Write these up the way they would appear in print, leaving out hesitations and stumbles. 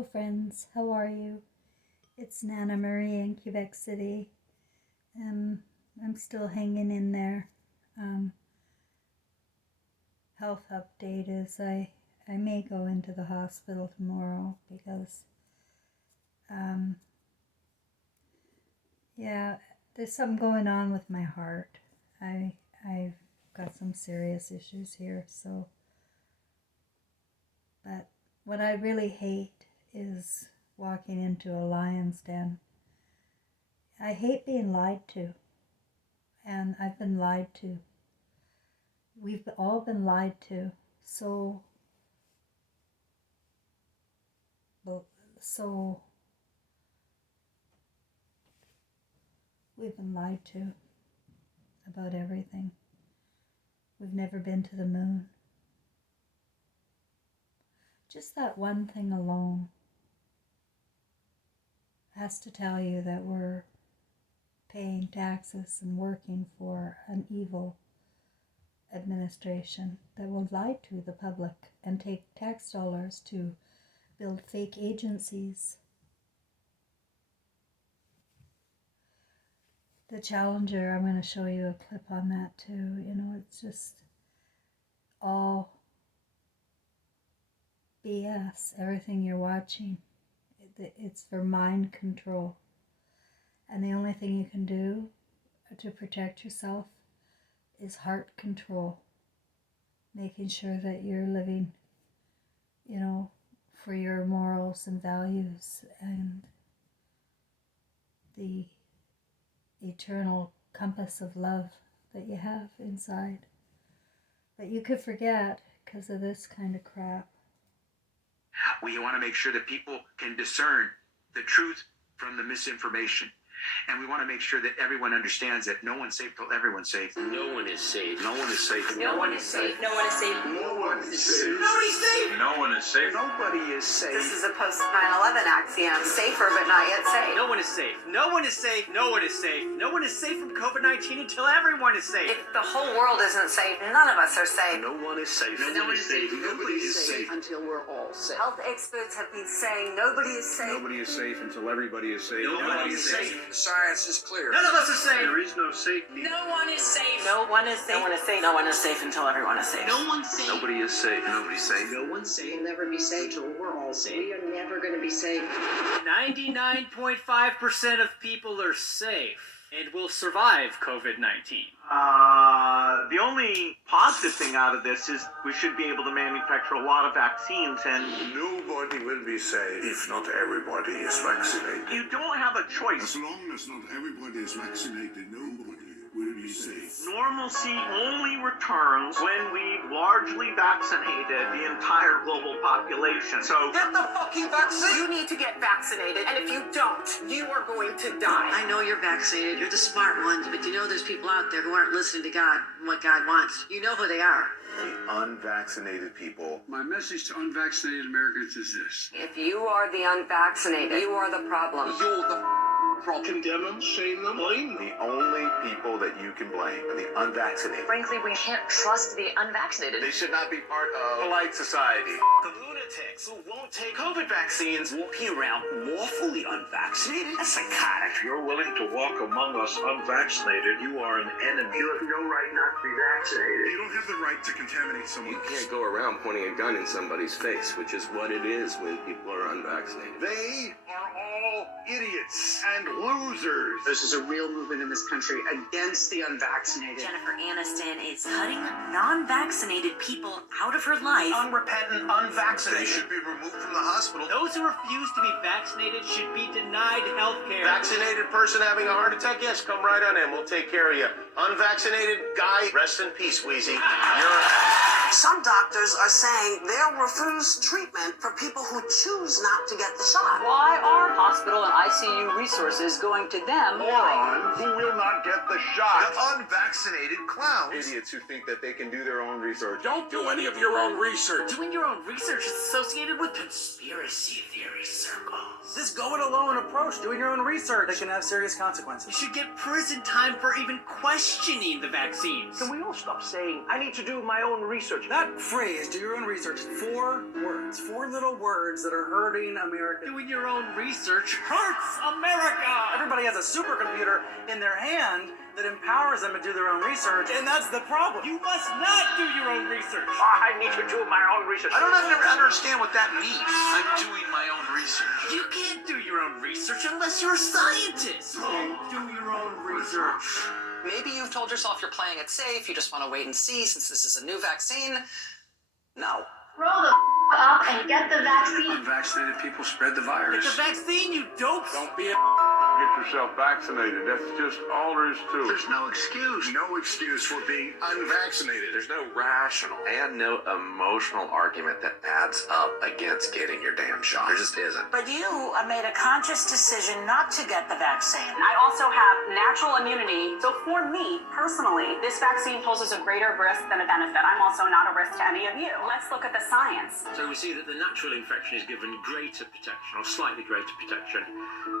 Hello friends, how are you? It's Nana Marie in Quebec City. I'm still hanging in there. Health update is I may go into the hospital tomorrow because there's something going on with my heart. I've got some serious issues here, but what I really hate is walking into a lion's den. I hate being lied to, and I've been lied to. We've all been lied to, so we've been lied to about everything. We've never been to the moon. Just that one thing alone has to tell you that we're paying taxes and working for an evil administration that will lie to the public and take tax dollars to build fake agencies. The Challenger, I'm going to show you a clip on that too. It's just all BS, everything you're watching. It's for mind control. And the only thing you can do to protect yourself is heart control. Making sure that you're living, for your morals and values and the eternal compass of love that you have inside. But you could forget because of this kind of crap. We want to make sure that people can discern the truth from the misinformation. And we want to make sure that everyone understands that no one's safe till everyone's safe. No one is safe. No one is safe. No one is safe. No one is safe. No one is safe. Nobody's safe. No one is safe. Nobody is safe. This is a post 9/11 axiom. Safer but not yet safe. No one is safe. No one is safe. No one is safe. No one is safe from COVID-19 until everyone is safe. If the whole world isn't safe, none of us are safe. No one is safe. No one is safe. Nobody is safe until we're all safe. Health experts have been saying nobody is safe. Nobody is safe until everybody is safe. Nobody is safe. The science is clear. None of us are safe. There is no safety. No one is safe. No one is safe. No one is safe. No one is safe until everyone is safe. No one's safe. Nobody is safe. Nobody's safe. No one's safe. We'll never be safe till we're all safe. We are never going to be safe. 99.5% of people are safe and will survive COVID-19. The only positive thing out of this is we should be able to manufacture a lot of vaccines, and Nobody will be safe if not everybody is vaccinated. you don't have a choice. As long as not everybody is vaccinated, nobody will be safe. Normalcy only returns when we've largely vaccinated the entire global population. So Get the fucking vaccine. You need to get vaccinated, and if you don't, you are going to die. I know you're vaccinated. You're the smart ones, but there's people out there who aren't listening to God and what God wants. You know who they are. The unvaccinated people. My message to unvaccinated Americans is this. If you are the unvaccinated, you are the problem. You're the problem. Condemn them, shame them, blame them. The only people that you can blame are the unvaccinated. Frankly, we can't trust the unvaccinated. They should not be part of polite society. The lunatics who won't take COVID vaccines walking around lawfully unvaccinated. That's psychotic. if you're willing to walk among us unvaccinated, you are an enemy. You have no right not to be vaccinated. You don't have the right to contaminate someone. You can't go around pointing a gun in somebody's face, which is what it is when people are unvaccinated. They are all idiots and losers. This is a real movement in this country against the unvaccinated. Jennifer Aniston is cutting non-vaccinated people out of her life. Unrepentant, They unvaccinated. should be removed from the hospital. Those who refuse to be vaccinated should be denied health care. Vaccinated person having a heart attack? Yes, come right on in. We'll take care of you. Unvaccinated guy? Rest in peace, Wheezy. Some doctors are saying they'll refuse treatment for people who choose not to get the shot. Why are hospital and ICU resources going to them? Morons who will not get the shot. The unvaccinated clowns. Idiots who think that they can do their own research. Don't do any of your own research. Doing your own research is associated with conspiracy theory circles. This go-it-alone approach, doing your own research, that can have serious You consequences. should get prison time for even questioning the vaccines. Can we all stop saying, I need to do my own research? research. That phrase, do your own research, 4 words. 4 little words that are hurting America. Doing your own research hurts America! Everybody has a supercomputer in their hand that empowers them to do their own research, and that's the problem. You must not do your own research! I need to do my own research. I don't understand what that means. I'm doing my own research. You can't do your own research unless you're a scientist! Don't do your own research. Maybe you've told yourself you're playing it safe, you just want to wait and see since this is a new vaccine. No. Roll the up and get the vaccine. Unvaccinated people spread the virus. Get the vaccine, you dopes! Don't be a get yourself vaccinated. That's just all there is to it. There's no excuse. No excuse for being unvaccinated. There's no rational and no emotional argument that adds up against getting your damn shot. There just isn't. But you made a conscious decision not to get the vaccine. I also have natural immunity. So for me, personally, this vaccine poses a greater risk than a benefit. I'm also not a risk to any of you. Let's look at the science. So we see that the natural infection is given greater protection, or slightly greater protection,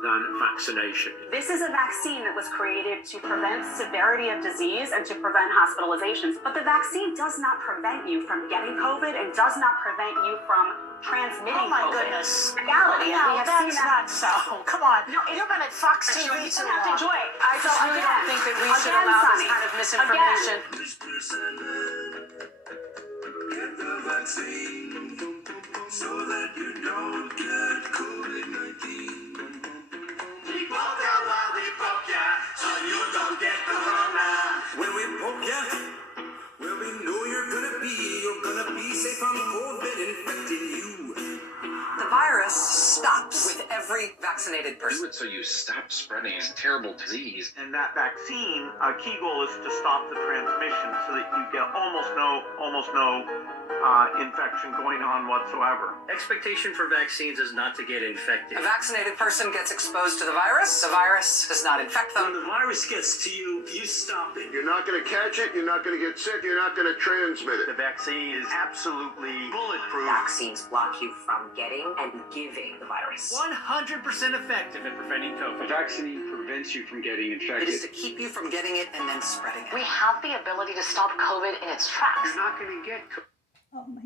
than vaccination. This is a vaccine that was created to prevent severity of disease and to prevent hospitalizations. But the vaccine does not prevent you from getting COVID and does not prevent you from transmitting Oh my COVID. goodness. Reality, and No, we have that's seen that. not so. Come on. No, You've been at Fox TV You too have to long. enjoy it. I just So really again, don't think that we should again, allow Sonny, this kind of misinformation. Get the vaccine so that you don't get COVID-19. We poke ya while we poke ya, so you don't get corona. When we poke ya, well, we know you're gonna be safe from COVID infecting you. The virus stops with every vaccinated Do person. it so you stop spreading a terrible disease. And that vaccine, a key goal is to stop the transmission so that you get almost no infection going on whatsoever. Expectation for vaccines is not to get infected. A vaccinated person gets exposed to the virus does not infect When them. the virus gets to you, you stop it. You're not going to catch it. You're not going to get sick. You're not going to transmit The it. vaccine is absolutely bulletproof. Vaccines block you from getting and giving the virus. 100% effective at preventing COVID. vaccine prevents you from getting It is to keep you from getting it and then spreading it. We have the ability to stop COVID in its tracks. You're not going to get Oh my.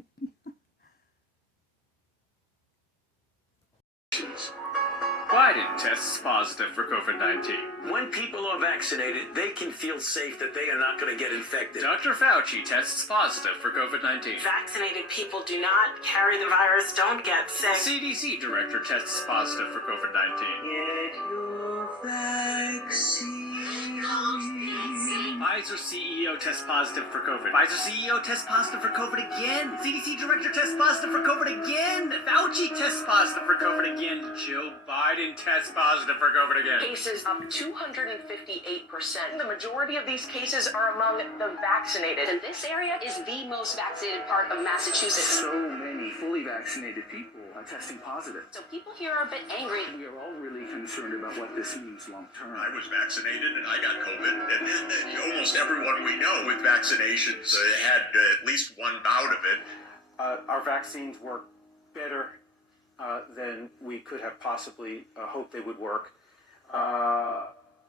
Biden tests positive for COVID-19. When people are vaccinated, they can feel safe that they are not going to get infected. Dr. Fauci tests positive for COVID-19. Vaccinated people do not carry the virus, don't get sick. CDC director tests positive for COVID-19. Get your vaccine. Pfizer CEO tests positive for COVID. Pfizer CEO tests positive for COVID again. CDC director tests positive for COVID again. Fauci tests positive for COVID again. Joe Biden tests positive for COVID again. Cases up 258%. The majority of these cases are among the vaccinated. And this area is the most vaccinated part of Massachusetts. So many fully vaccinated people are testing positive. So people here are a bit angry. We are all really concerned about what this means long term. I was vaccinated and I got COVID, and almost everyone we know with vaccinations had at least one bout of it. Our vaccines work better than we could have possibly hoped they would work.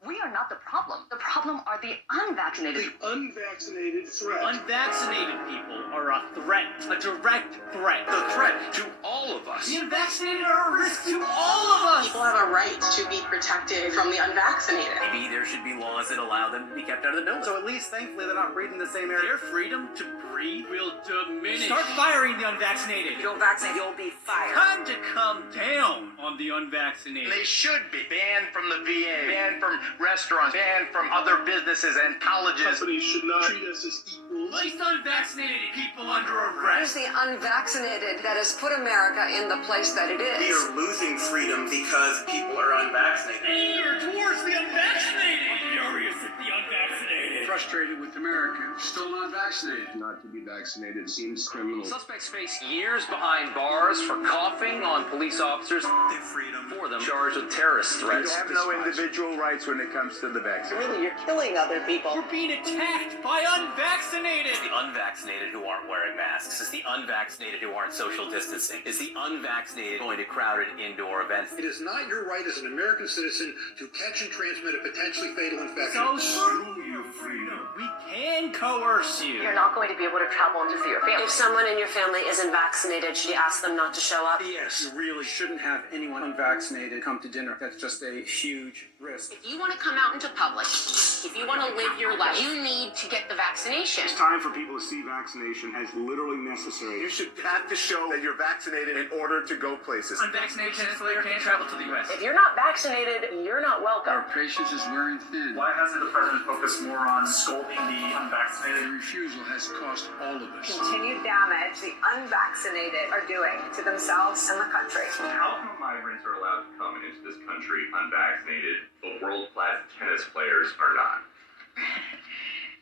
We are not the problem. The problem are the unvaccinated. The unvaccinated threat. Unvaccinated people are a threat. A direct threat. The threat to all of us. The unvaccinated are a risk to all of us. People have a right to be protected from the unvaccinated. Maybe there should be laws that allow them to be kept out of the building. So at least, thankfully, they're not breathing the same air. Their freedom to breathe will diminish. Start firing the unvaccinated. You don't vaccinate, you'll be fired. Time to come down on the unvaccinated. They should be banned from the VA, banned from restaurants, banned from other businesses and colleges. Companies should not treat us as equals. Place unvaccinated people under It's arrest. the unvaccinated that has put America in the place that it We is. are losing freedom because people are unvaccinated. Anger towards the unvaccinated. Furious at the unvaccinated. Frustrated with Americans still not vaccinated. Not to be vaccinated seems criminal. Suspects face years behind bars for coughing on police officers. Their freedom. For them charged with terrorist threats. You have no individual rights when it comes to the vaccine. Really, you're killing other people. We're being attacked by unvaccinated. It's the unvaccinated who aren't wearing masks. It's the unvaccinated who aren't social distancing. It's the unvaccinated going to crowded indoor events. It is not your right as an American citizen to catch and transmit a potentially fatal infection. So screw you, freedom. We can coerce you. You're not going to be able to travel and to see your family. If someone in your family isn't vaccinated, should you ask them not to show up? Yes, you really shouldn't have anyone unvaccinated come to dinner. That's just a huge risk. If you want to come out into public, if you want to live your life, you need to get the vaccination. It's time for people to see vaccination as literally necessary. You should have to show that you're vaccinated in order to go places. Unvaccinated tennis player can't travel to the U.S. If you're not vaccinated, you're not welcome. Our patience is wearing thin. Why hasn't the president focused more on scolding the unvaccinated? The refusal has cost all of us. Continued damage the unvaccinated are doing to themselves and the country. How come migrants are allowed to come into this country unvaccinated, but world-class tennis players are not?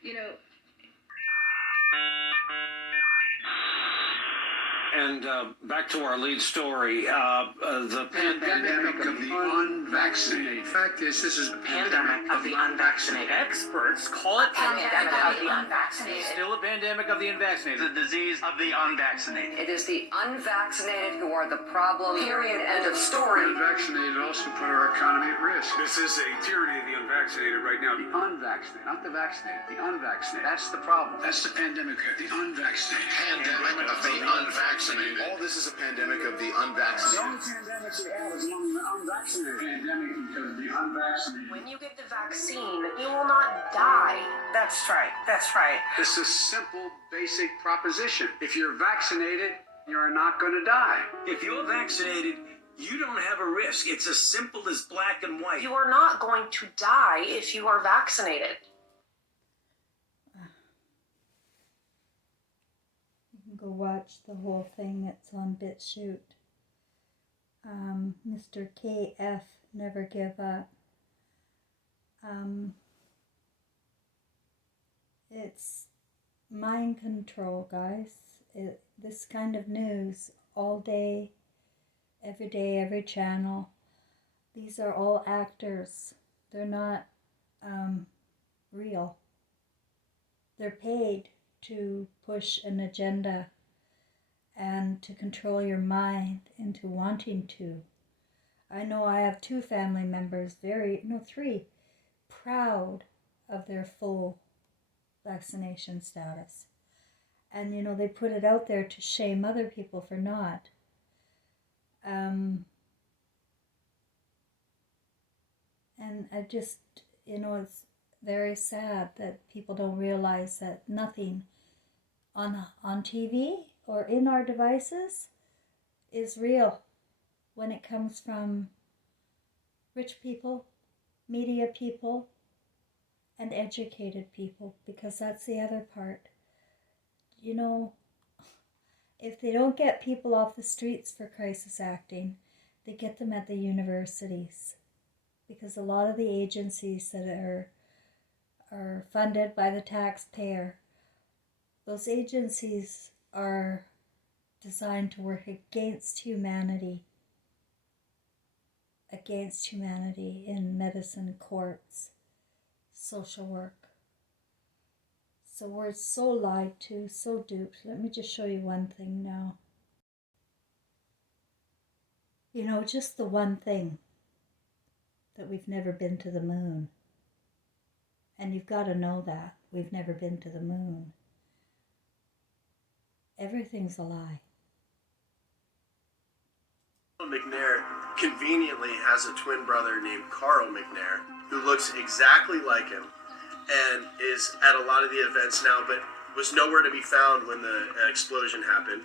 You know, And back to our lead story, the pandemic of the unvaccinated. Fact is, this is a Pandemic of the unvaccinated. Experts call it pandemic of the unvaccinated. Still a pandemic of the unvaccinated. The disease of the unvaccinated. It is the unvaccinated who are the problem. Period. End of story. Unvaccinated also put our economy at risk. This is a tyranny of the unvaccinated right now. The unvaccinated, not the vaccinated, the unvaccinated. That's the problem. That's the pandemic of the unvaccinated. Pandemic of the unvaccinated. All this is a pandemic of the unvaccinated. The only pandemic we have is among the unvaccinated. Pandemic because of the unvaccinated. When you get the vaccine, you will not die. That's right. That's right. It's a simple, basic proposition. If you're vaccinated, you're not going to die. If you're vaccinated, you don't have a risk. It's as simple as black and white. You are not going to die if you are vaccinated. Go watch the whole thing. It's on BitChute. Mr. KF, Never Give Up. It's mind control, guys. This kind of news all day, every channel. These are all actors. They're not real. They're paid to push an agenda and to control your mind into wanting to. I know I have 2 family members, 3, proud of their full vaccination status. And, you know, they put it out there to shame other people for not. And I just, you know, it's very sad that people don't realize that nothing on TV or in our devices is real when it comes from rich people, media people, and educated people, because that's the other part. You know, if they don't get people off the streets for crisis acting, they get them at the universities, because a lot of the agencies that are funded by the taxpayer, those agencies are designed to work against humanity in medicine, courts, social work. So we're so lied to, so duped. Let me just show you one thing now. You know, just the one thing, that we've never been to the moon. And you've got to know that. We've never been to the moon. Everything's a lie. McNair conveniently has a twin brother named Carl McNair who looks exactly like him and is at a lot of the events now, but was nowhere to be found when the explosion happened.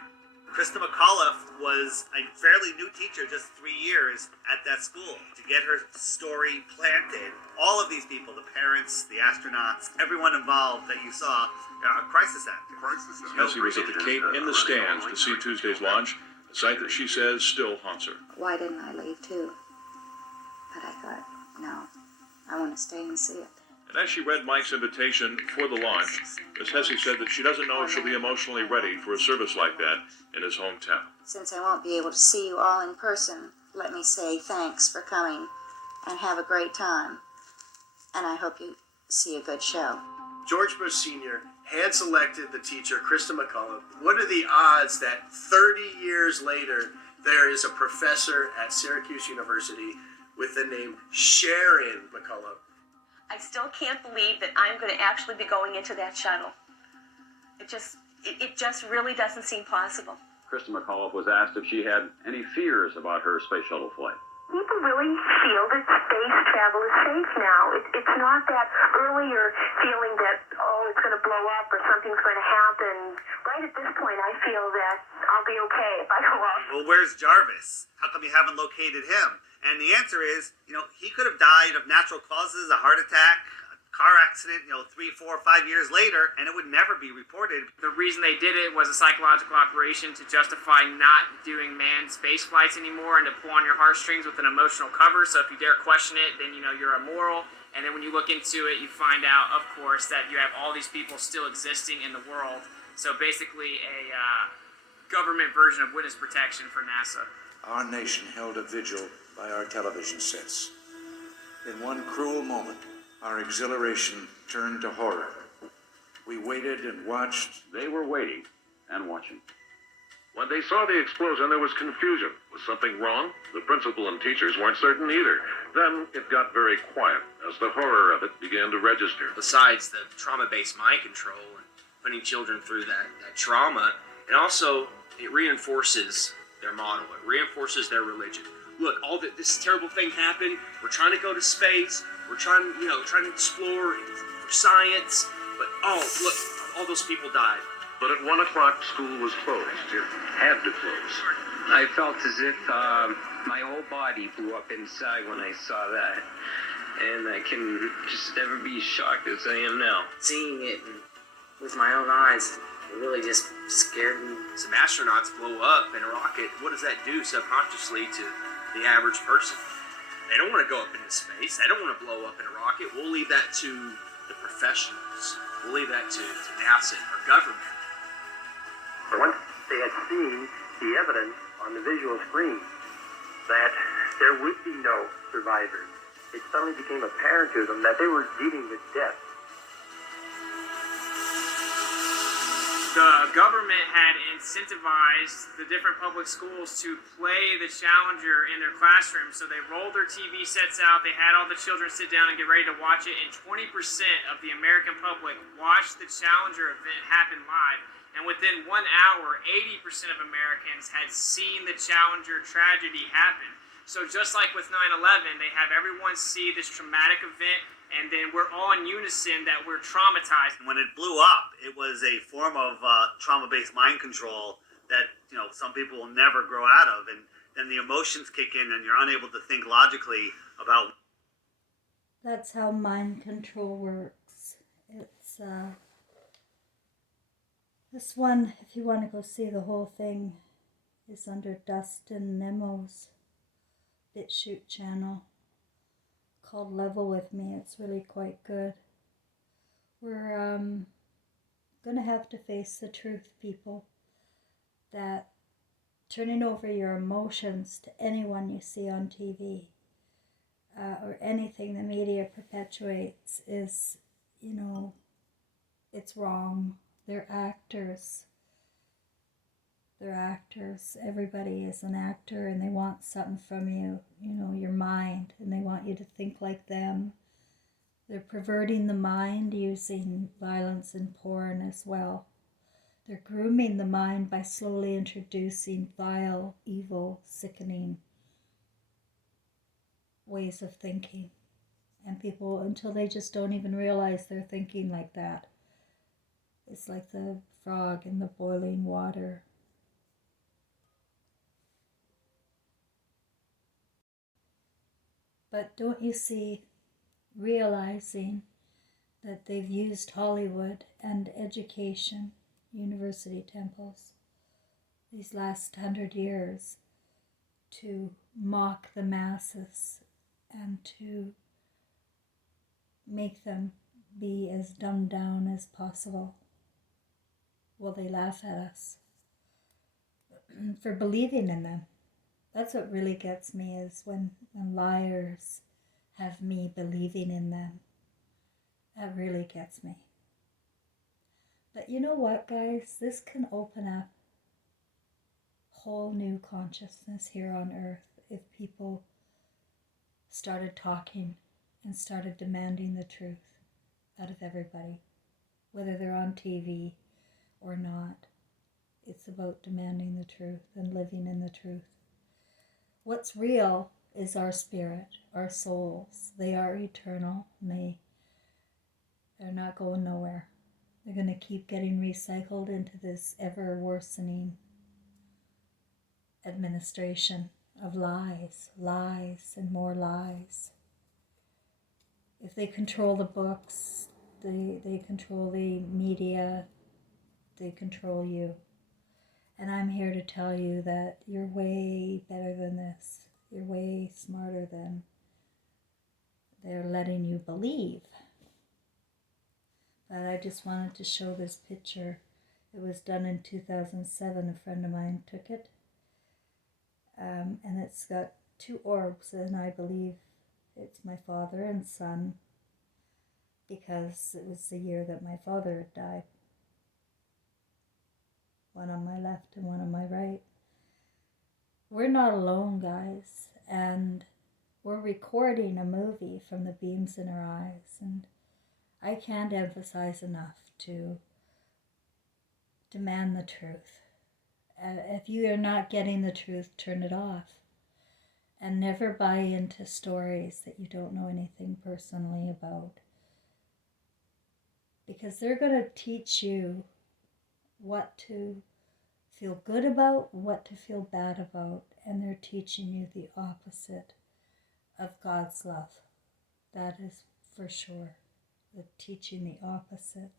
Krista McAuliffe was a fairly new teacher, just 3 years at that school. To get her story planted, all of these people, the parents, the astronauts, everyone involved that you saw, crisis actors. Hesse was at the Cape in the stands to see Tuesday's launch, a sight that she says still haunts her. Why didn't I leave too? But I thought, no, I want to stay and see it. And as she read Mike's invitation for the launch, Ms. Hesse said that she doesn't know if she'll be emotionally ready for a service like that in his hometown. Since I won't be able to see you all in person, let me say thanks for coming and have a great time. And I hope you see a good show. George Bush Sr. hand-selected the teacher, Krista McAuliffe. What are the odds that 30 years later, there is a professor at Syracuse University with the name Sharon McAuliffe? I still can't believe that I'm going to actually be going into that shuttle. It just really doesn't seem possible. Krista McAuliffe was asked if she had any fears about her space shuttle flight. People really feel that space travel is safe now. It's not that earlier feeling that, oh, it's going to blow up or something's going to happen. Right at this point, I feel that I'll be okay if I go up. Well, where's Jarvis? How come you haven't located him? And the answer is, he could have died of natural causes, a heart attack, a car accident, 3, 4, 5 years later, and it would never be reported. The reason they did it was a psychological operation to justify not doing manned space flights anymore and to pull on your heartstrings with an emotional cover. So if you dare question it, then you're immoral. And then when you look into it, you find out, of course, that you have all these people still existing in the world. So basically a government version of witness protection for NASA. Our nation held a vigil by our television sets. In one cruel moment, our exhilaration turned to horror. We waited and watched. They were waiting and watching. When they saw the explosion, there was confusion. Was something wrong? The principal and teachers weren't certain either. Then it got very quiet as the horror of it began to register. Besides the trauma-based mind control and putting children through that trauma, and also it reinforces their model. It reinforces their religion. Look, this terrible thing happened. We're trying to go to space. We're trying to explore for science. But look, all those people died. But at 1 o'clock, school was closed. It had to close. I felt as if my whole body blew up inside when I saw that. And I can just never be as shocked as I am now. Seeing it with my own eyes, it really just scared me. Some astronauts blow up in a rocket. What does that do subconsciously to the average person? They don't want to go up into space. They don't want to blow up in a rocket. We'll leave that to the professionals. We'll leave that to NASA or government. Once they had seen the evidence on the visual screen that there would be no survivors, it suddenly became apparent to them that they were dealing with death. The government had incentivized the different public schools to play the Challenger in their classrooms. So they rolled their TV sets out, they had all the children sit down and get ready to watch it, and 20% of the American public watched the Challenger event happen live. And within 1 hour, 80% of Americans had seen the Challenger tragedy happen. So just like with 9/11, they have everyone see this traumatic event, and then we're all in unison that we're traumatized. When it blew up, it was a form of trauma-based mind control that some people will never grow out of, and then the emotions kick in, and you're unable to think logically about. That's how mind control works. It's this one, if you want to go see the whole thing, is under Dustin Nemo's BitChute channel called Level With Me. It's really quite good. We're going to have to face the truth, people, that turning over your emotions to anyone you see on TV or anything the media perpetuates is, it's wrong. They're actors. They're actors. Everybody is an actor, and they want something from you, your mind, and they want you to think like them. They're perverting the mind using violence and porn as well. They're grooming the mind by slowly introducing vile, evil, sickening ways of thinking. And people, until they just don't even realize they're thinking like that. It's like the frog in the boiling water. But don't you see, realizing that they've used Hollywood and education, university temples, these last 100 years to mock the masses and to make them be as dumbed down as possible. Well, they laugh at us for believing in them. That's what really gets me, is when liars have me believing in them. That really gets me. But you know what, guys? This can open up whole new consciousness here on Earth if people started talking and started demanding the truth out of everybody, whether they're on TV or not. It's about demanding the truth and living in the truth. What's real is our spirit, our souls. They are eternal, and they're not going nowhere. They're going to keep getting recycled into this ever worsening administration of lies, lies, and more lies. If they control the books, they control the media, they control you. And I'm here to tell you that you're way better than this. You're way smarter than they're letting you believe. But I just wanted to show this picture. It was done in 2007. A friend of mine took it. And it's got two orbs, and I believe it's my father and son, because it was the year that my father had died. One on my left and one on my right. We're not alone, guys, and we're recording a movie from the beams in our eyes, and I can't emphasize enough to demand the truth. If you are not getting the truth, turn it off. And never buy into stories that you don't know anything personally about. Because they're going to teach you what to feel good about, what to feel bad about, and they're teaching you the opposite of God's love. That is for sure. They're teaching the opposite.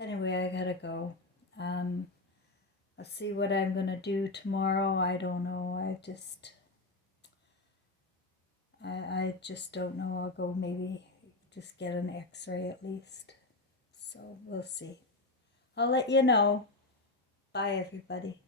Anyway, I gotta go. I'll see what I'm gonna do tomorrow. I don't know. I just don't know. I'll go maybe just get an x-ray at least. So we'll see. I'll let you know. Bye, everybody.